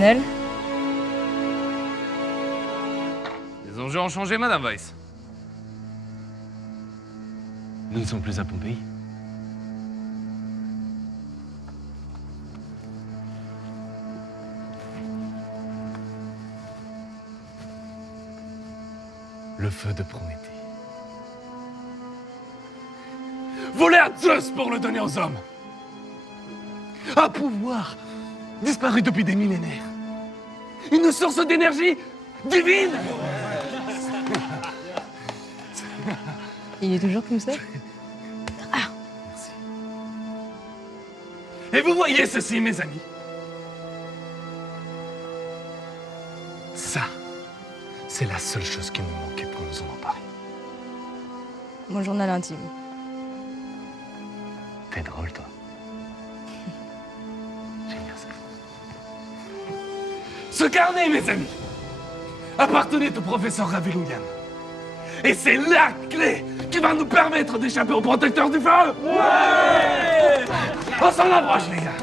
Lionel? Les enjeux ont changé, Madame Weiss. Nous ne sommes plus à Pompéi. Le feu de Prométhée. Volé à Zeus pour le donner aux hommes. Un pouvoir disparu depuis des millénaires. Une source d'énergie divine. Il est toujours comme ça? Merci. Et vous voyez ceci, mes amis? Ça, c'est la seule chose qui nous manquait pour nous en emparer. Mon journal intime. T'es drôle, toi. J'aime bien ça. Ce carnet, mes amis, appartenait au professeur Ravelouyan. Et c'est la clé qui va nous permettre d'échapper aux protecteurs du feu. Ouais! On s'en approche, les gars.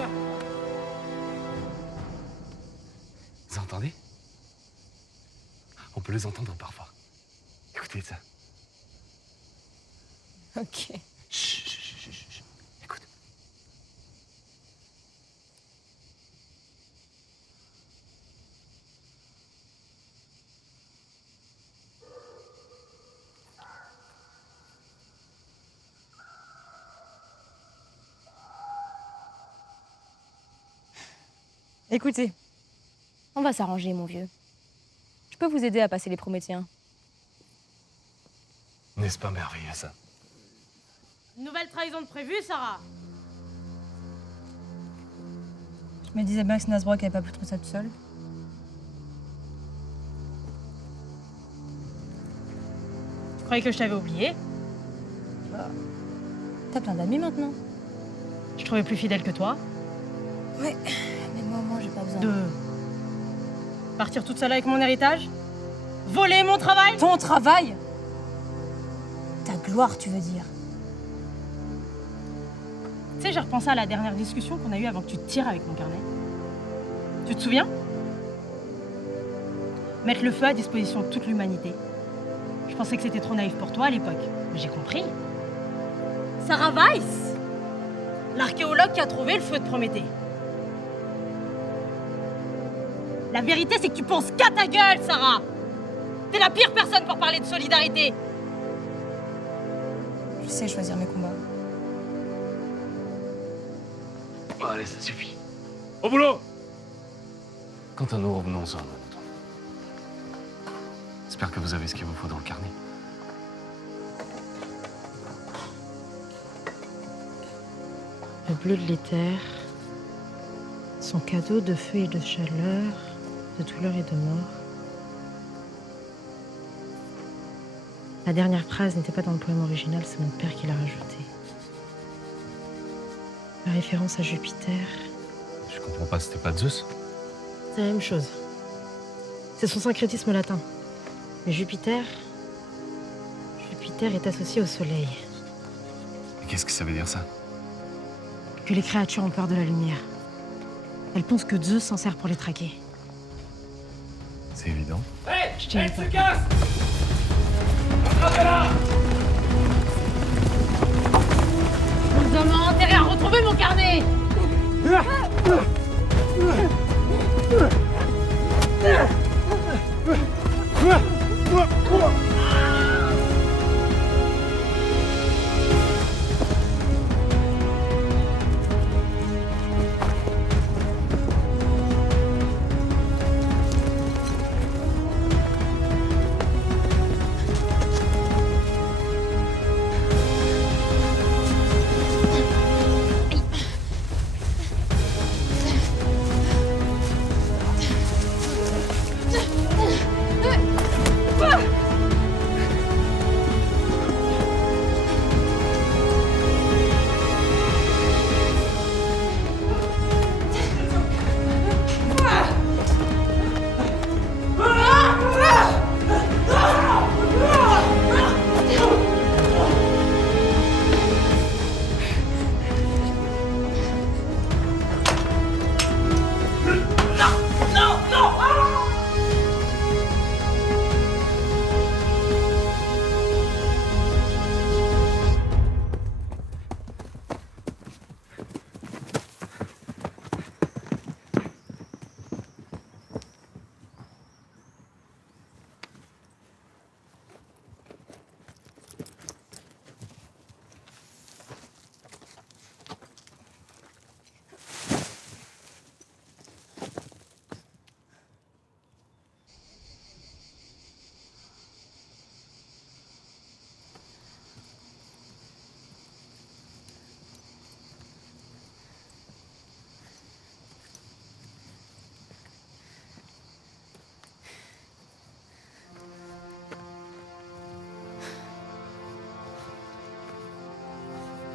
Vous entendez? On peut les entendre parfois. Écoutez ça. Ok. Chut, chut, chut, chut, chut. Écoute. Écoutez, on va s'arranger, mon vieux. Je peux vous aider à passer les Prométhéens. N'est-ce pas merveilleux, ça? Une nouvelle trahison de prévue, Sarah? Je me disais bien que ce Nasbrock avait pas pu trouver ça tout seul. Tu croyais que je t'avais oublié? T'as plein d'amis maintenant. Je trouvais plus fidèle que toi. Ouais, mais moi, j'ai pas besoin. De partir toute seule avec mon héritage? Voler mon travail? Ton travail? Ta gloire, tu veux dire? Tu sais, j'ai repensé à la dernière discussion qu'on a eue avant que tu te tires avec mon carnet. Tu te souviens? Mettre le feu à disposition de toute l'humanité. Je pensais que c'était trop naïf pour toi à l'époque, mais j'ai compris. Sarah Weiss, l'archéologue qui a trouvé le feu de Prométhée. La vérité, c'est que tu penses qu'à ta gueule, Sarah. T'es la pire personne pour parler de solidarité. Je sais choisir mes combats. Bon, allez, ça suffit. Au boulot! Quant à nous, revenons à notre moutons. J'espère que vous avez ce qu'il vous faut dans le carnet. Le bleu de l'éther, son cadeau de feu et de chaleur, de douleur et de mort. La dernière phrase n'était pas dans le poème original, c'est mon père qui l'a rajoutée. La référence à Jupiter, Je comprends pas, c'était pas Zeus? c'est la même chose. C'est son syncrétisme latin. Mais Jupiter est associé au soleil. Et qu'est-ce que ça veut dire, ça? Que les créatures ont peur de la lumière. Elles pensent que Zeus s'en sert pour les traquer. C'est évident. Je tiens pas. Nous hommes ont intérêt à retrouver mon carnet.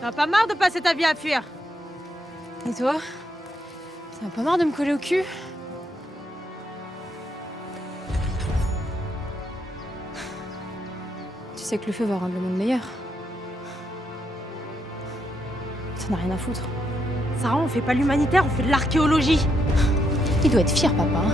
T'as pas marre de passer ta vie à fuir? Et toi? T'as pas marre de me coller au cul? Tu sais que le feu va rendre le monde meilleur. Ça n'a rien à foutre. Sarah, on fait pas l'humanitaire, on fait de l'archéologie. Il doit être fier, papa. Hein.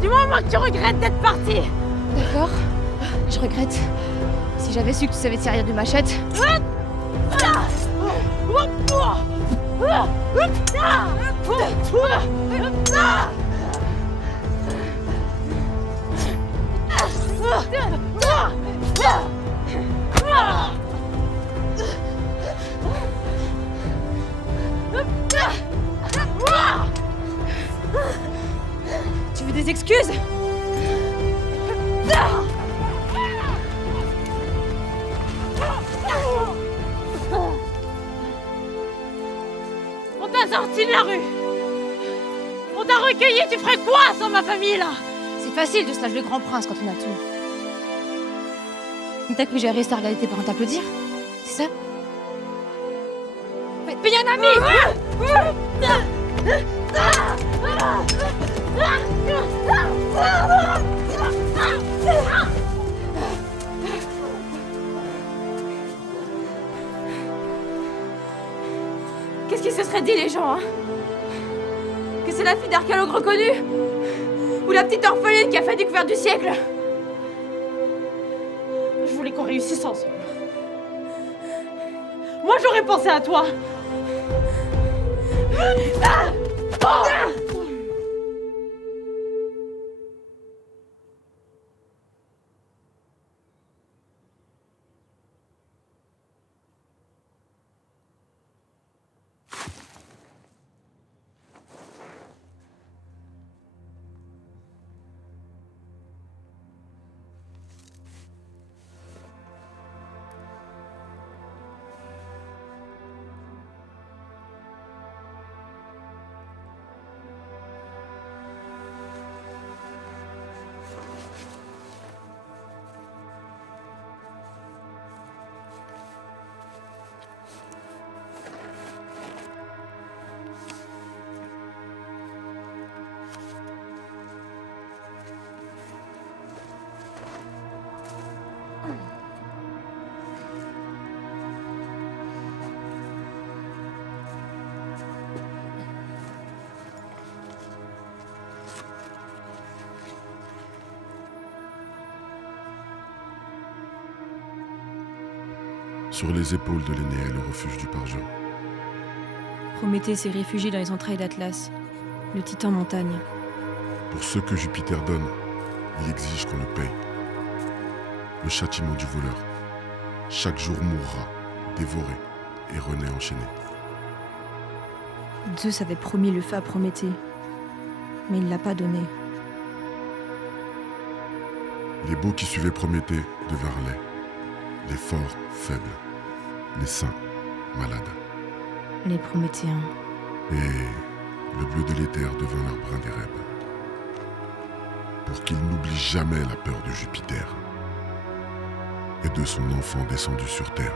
Du moment que tu regrettes d'être parti. D'accord. Je regrette. Si j'avais su que tu savais te servir de machette. Tu veux des excuses? On t'a sorti de la rue. On t'a recueilli, tu ferais quoi sans ma famille là? C'est facile de se lâcher le grand prince quand on a tout. Mais t'as cru que j'ai resté à regarder tes parents t'applaudir? C'est ça? Va te payer un ami! Qu'est-ce qu'ils se seraient dit les gens, hein? Que c'est la fille d'archéologue reconnue? Ou la petite orpheline qui a fait découverte du siècle? Je voulais qu'on réussisse ensemble. Moi j'aurais pensé à toi. Sur les épaules de l'aîné est le refuge du Parjure. Prométhée s'est réfugié dans les entrailles d'Atlas, le titan montagne. Pour ce que Jupiter donne, il exige qu'on le paye. Le châtiment du voleur. Chaque jour mourra, dévoré et renaît enchaîné. Zeus avait promis le feu à Prométhée, mais il l'a pas donné. Les beaux qui suivaient Prométhée devinrent laids. Les forts, faibles. Les saints, malades. Les Prométhéens. Et le bleu de l'éther devint leur brun d'érèbe. Pour qu'ils n'oublient jamais la peur de Jupiter et de son enfant descendu sur terre.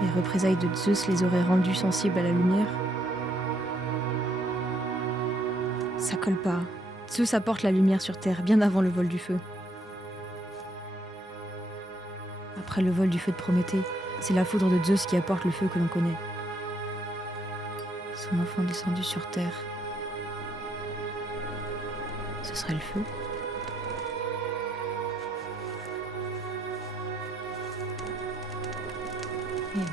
Les représailles de Zeus les auraient rendus sensibles à la lumière. Ça colle pas. Zeus apporte la lumière sur Terre bien avant le vol du feu. Après le vol du feu de Prométhée, c'est la foudre de Zeus qui apporte le feu que l'on connaît. Son enfant descendu sur Terre. Ce serait le feu. Et merde.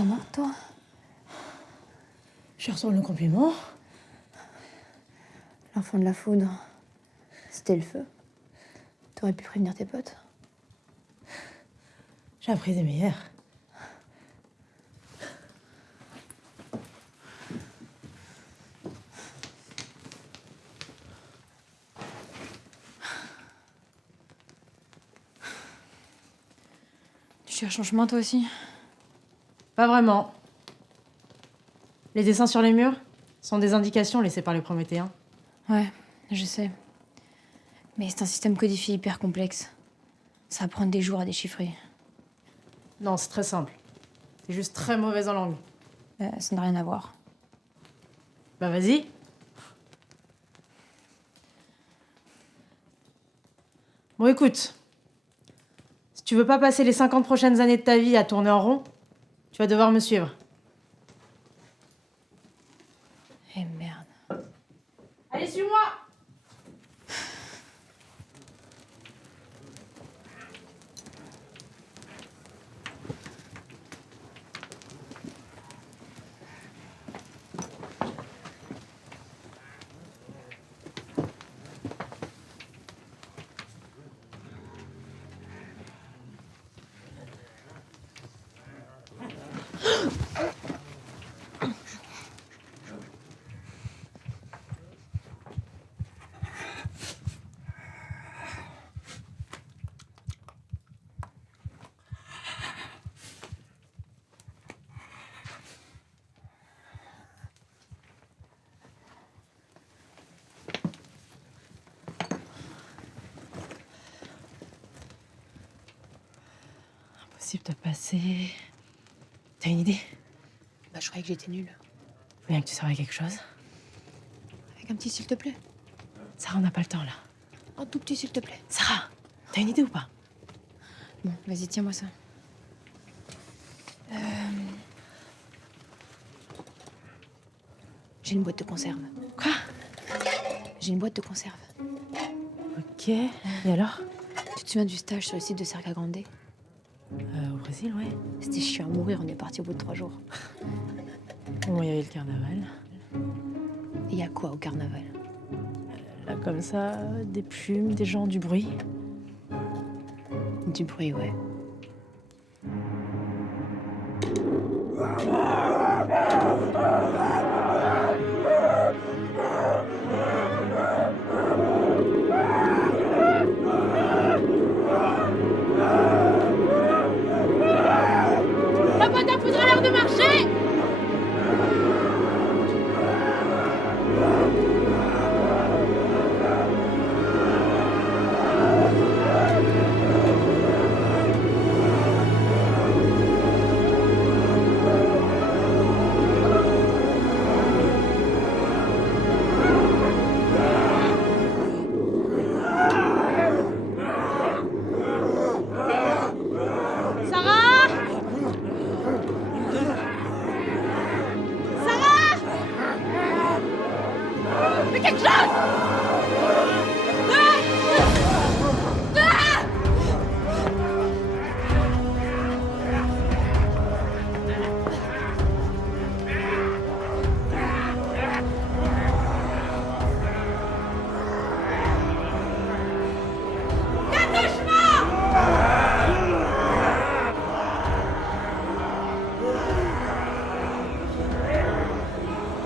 pas morte, toi? Je ressens le compliment. L'enfant de la foudre. C'était le feu. T'aurais pu prévenir tes potes. J'ai appris des meilleurs. Tu cherches un chemin, toi aussi? Pas vraiment. Les dessins sur les murs sont des indications laissées par les Prométhéens. Ouais, je sais. Mais c'est un système codifié hyper complexe. Ça va prendre des jours à déchiffrer. Non, c'est très simple. T'es juste très mauvaise en langue. Ça n'a rien à voir. Bah vas-y. Bon, écoute. Si tu veux pas passer les 50 prochaines années de ta vie à tourner en rond, tu vas devoir me suivre. Eh merde. Allez, suis-moi! Impossible de passer. T'as une idée? Bah, je croyais que j'étais nulle. Faut bien que tu serves à quelque chose. Avec un petit s'il te plaît. Sarah, on n'a pas le temps là. Un tout petit s'il te plaît. Sarah, t'as une idée ou pas? Bon, vas-y, tiens-moi ça. J'ai une boîte de conserve. Quoi? J'ai une boîte de conserve. Ok. Et alors? Tu te souviens du stage sur le site de Cerca Grande? Au Brésil, ouais. C'était chiant à mourir, on est parti au bout de 3 jours. Bon, il y avait le carnaval. Et y a quoi au carnaval? Là, comme ça, des plumes, des gens, du bruit. Du bruit, ouais. La boîte à poudre a l'air de marcher!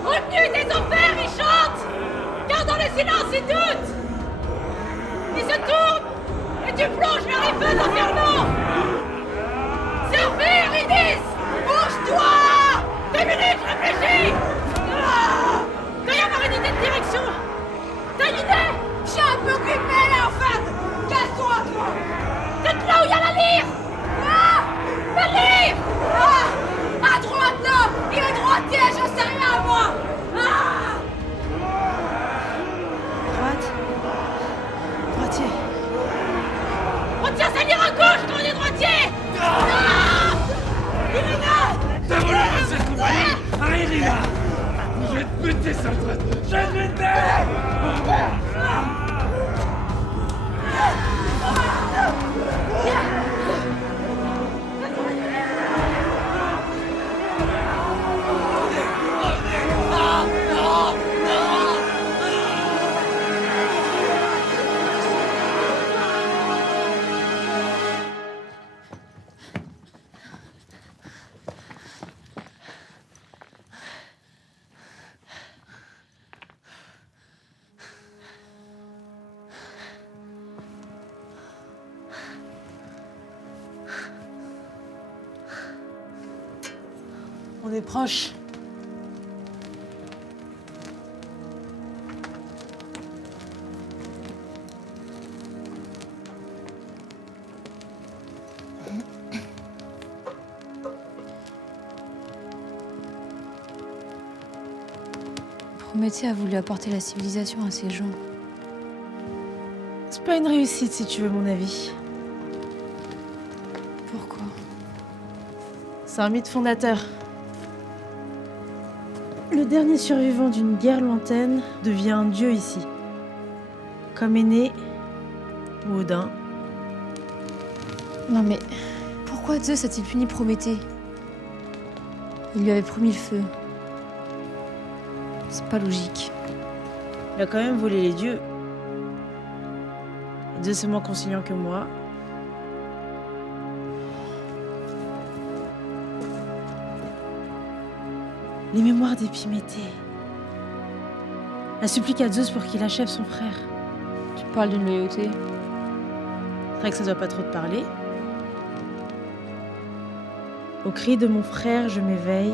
Retenu des enfers, il chante! Car dans le silence, il doute! Il se tourne et tu plonges vers les feux infernaux! Servir, ils disent! Bouge-toi! 2 minutes, réfléchis! Doit y avoir une idée de direction! T'as une idée? Je suis un peu occupée là, en fait! Casse-toi, toi! Peut-être là où il y a la lyre! Ah! La lyre! Ah! À droite, là! Il est droitier, j'en sais rien, moi! Ah! Droite? Droitier. Retiens sa lyre à gauche quand on est droitier! Ah! Il est là! T'as voulu me faire compagnie? Arrive là! Je vais te buter, sale traite! Je vais te buter! On est proche. Prométhée a voulu apporter la civilisation à ces gens. C'est pas une réussite si tu veux mon avis. Pourquoi? C'est un mythe fondateur. Le dernier survivant d'une guerre lointaine devient un dieu ici. Comme Aîné ou Odin. Non mais, pourquoi Zeus a-t-il puni Prométhée? Il lui avait promis le feu. C'est pas logique. Il a quand même volé les dieux. Zeus est moins conciliant que moi. Les mémoires d'Épiméthée. Elle supplique à Zeus pour qu'il achève son frère. Tu parles d'une loyauté? C'est vrai que ça doit pas trop te parler. Au cri de mon frère, je m'éveille.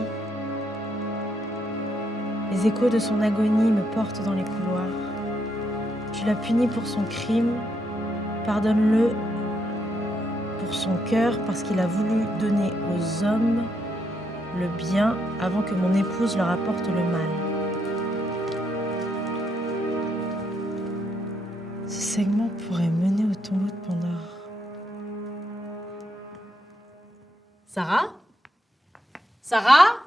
Les échos de son agonie me portent dans les couloirs. Tu l'as puni pour son crime. Pardonne-le pour son cœur, parce qu'il a voulu donner aux hommes le bien avant que mon épouse leur apporte le mal. Ce segment pourrait mener au tombeau de Pandore. Sarah? Sarah?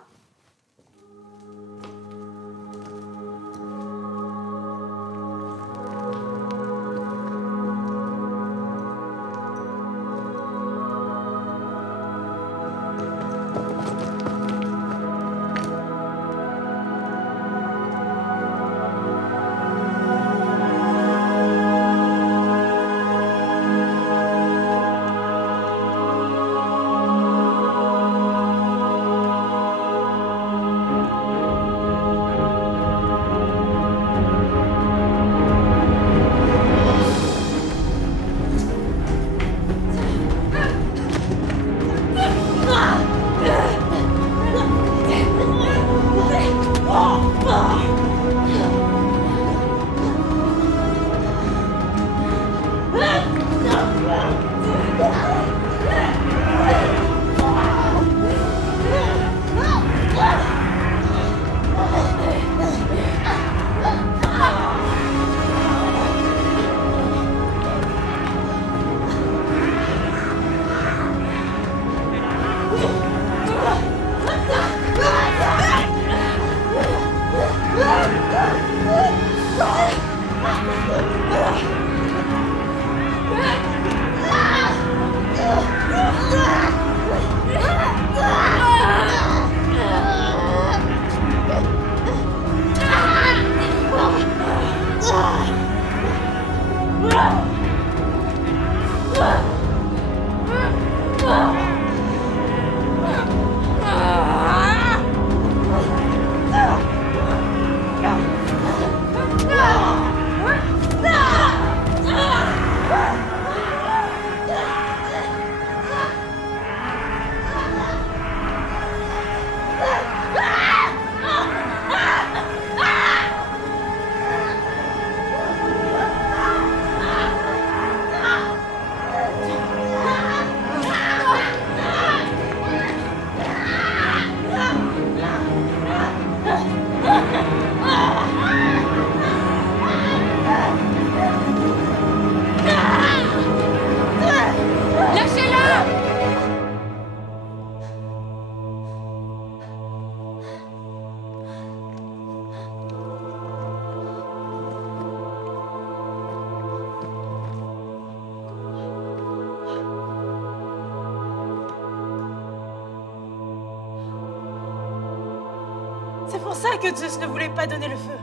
C'est pour ça que Zeus ne voulait pas donner le feu.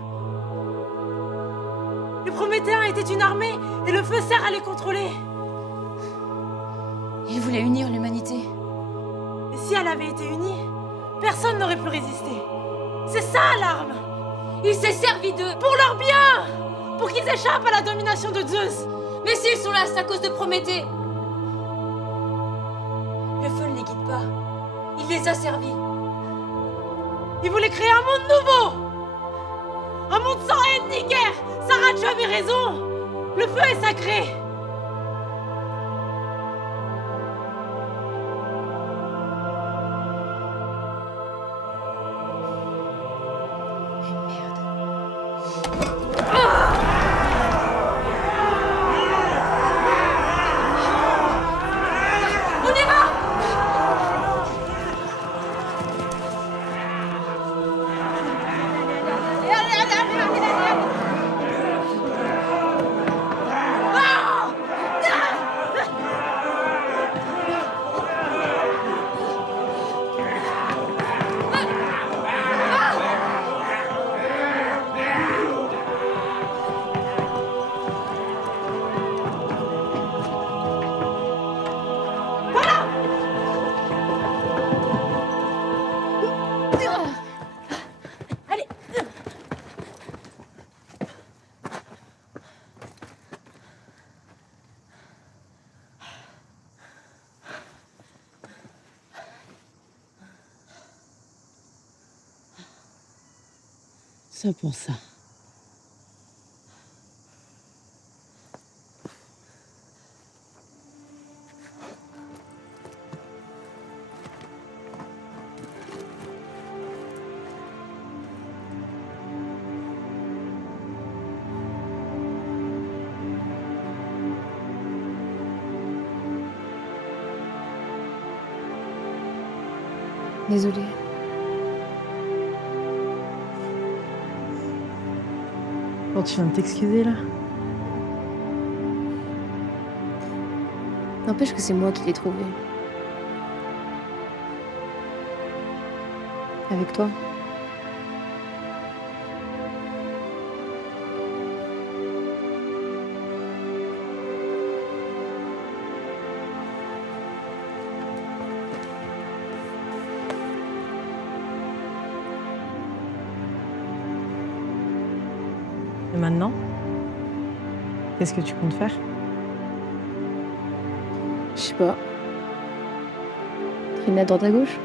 Les Prométhéens étaient une armée et le feu sert à les contrôler. Il voulait unir l'humanité. Et si elle avait été unie, personne n'aurait pu résister. C'est ça l'arme. Il s'est servi d'eux. Pour leur bien. Pour qu'ils échappent à la domination de Zeus. Mais s'ils sont là, c'est à cause de Prométhée. Le feu ne les guide pas. Il les a servis. Il voulait créer un monde nouveau. Un monde sans haine ni guerre. Sarah, tu avais raison. Le feu est sacré. Ça pour ça. Désolée. Bon, tu viens de t'excuser là? N'empêche que c'est moi qui l'ai trouvé. Avec toi. Et maintenant? Qu'est-ce que tu comptes faire? Je sais pas. Traîner à droite à gauche.